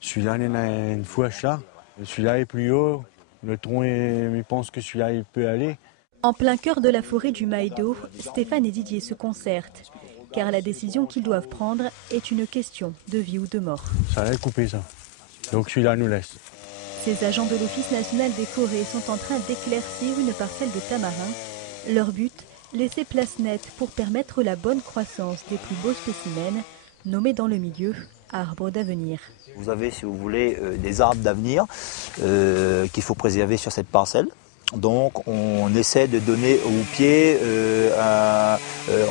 Celui-là, il y en a une fouache là. Celui-là est plus haut. Le tronc, il pense que celui-là, il peut aller. En plein cœur de la forêt du Maïdo, Stéphane et Didier se concertent. Car la décision qu'ils doivent prendre est une question de vie ou de mort. Ça va être coupé, ça. Donc celui-là nous laisse. Ces agents de l'Office national des forêts sont en train d'éclaircir une parcelle de tamarin. Leur but, laisser place nette pour permettre la bonne croissance des plus beaux spécimens, nommés dans le milieu arbres d'avenir. Vous avez, si vous voulez, des arbres d'avenir qu'il faut préserver sur cette parcelle. Donc on essaie de donner aux pieds,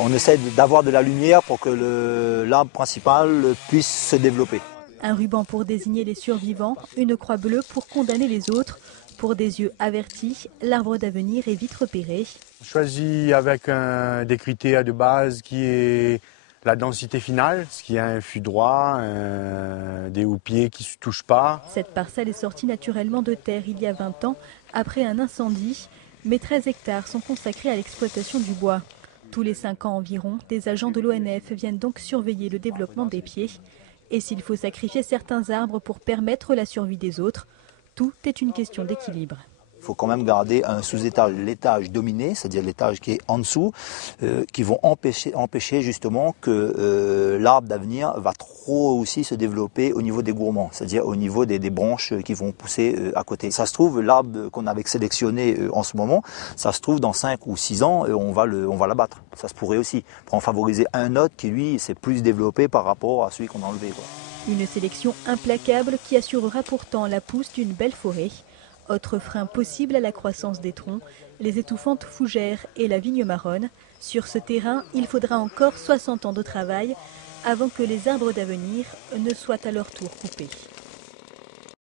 on essaie d'avoir de la lumière pour que l'arbre principal puisse se développer. Un ruban pour désigner les survivants, une croix bleue pour condamner les autres. Pour des yeux avertis, l'arbre d'avenir est vite repéré. On choisit avec des critères de base qui est la densité finale, ce qui est un fût droit, des houppiers qui ne se touchent pas. Cette parcelle est sortie naturellement de terre il y a 20 ans, après un incendie. Mais 13 hectares sont consacrés à l'exploitation du bois. Tous les 5 ans environ, des agents de l'ONF viennent donc surveiller le développement des pieds. Et s'il faut sacrifier certains arbres pour permettre la survie des autres, tout est une question d'équilibre. Il faut quand même garder un sous-étage, l'étage dominé, c'est-à-dire l'étage qui est en dessous, qui vont empêcher justement que l'arbre d'avenir va trop aussi se développer au niveau des gourmands, c'est-à-dire au niveau des branches qui vont pousser à côté. Ça se trouve, l'arbre qu'on avait sélectionné en ce moment, ça se trouve dans 5 ou 6 ans, on va l'abattre. Ça se pourrait aussi, pour en favoriser un autre qui lui s'est plus développé par rapport à celui qu'on a enlevé, quoi. Une sélection implacable qui assurera pourtant la pousse d'une belle forêt. Autre frein possible à la croissance des troncs, les étouffantes fougères et la vigne marronne. Sur ce terrain, il faudra encore 60 ans de travail avant que les arbres d'avenir ne soient à leur tour coupés.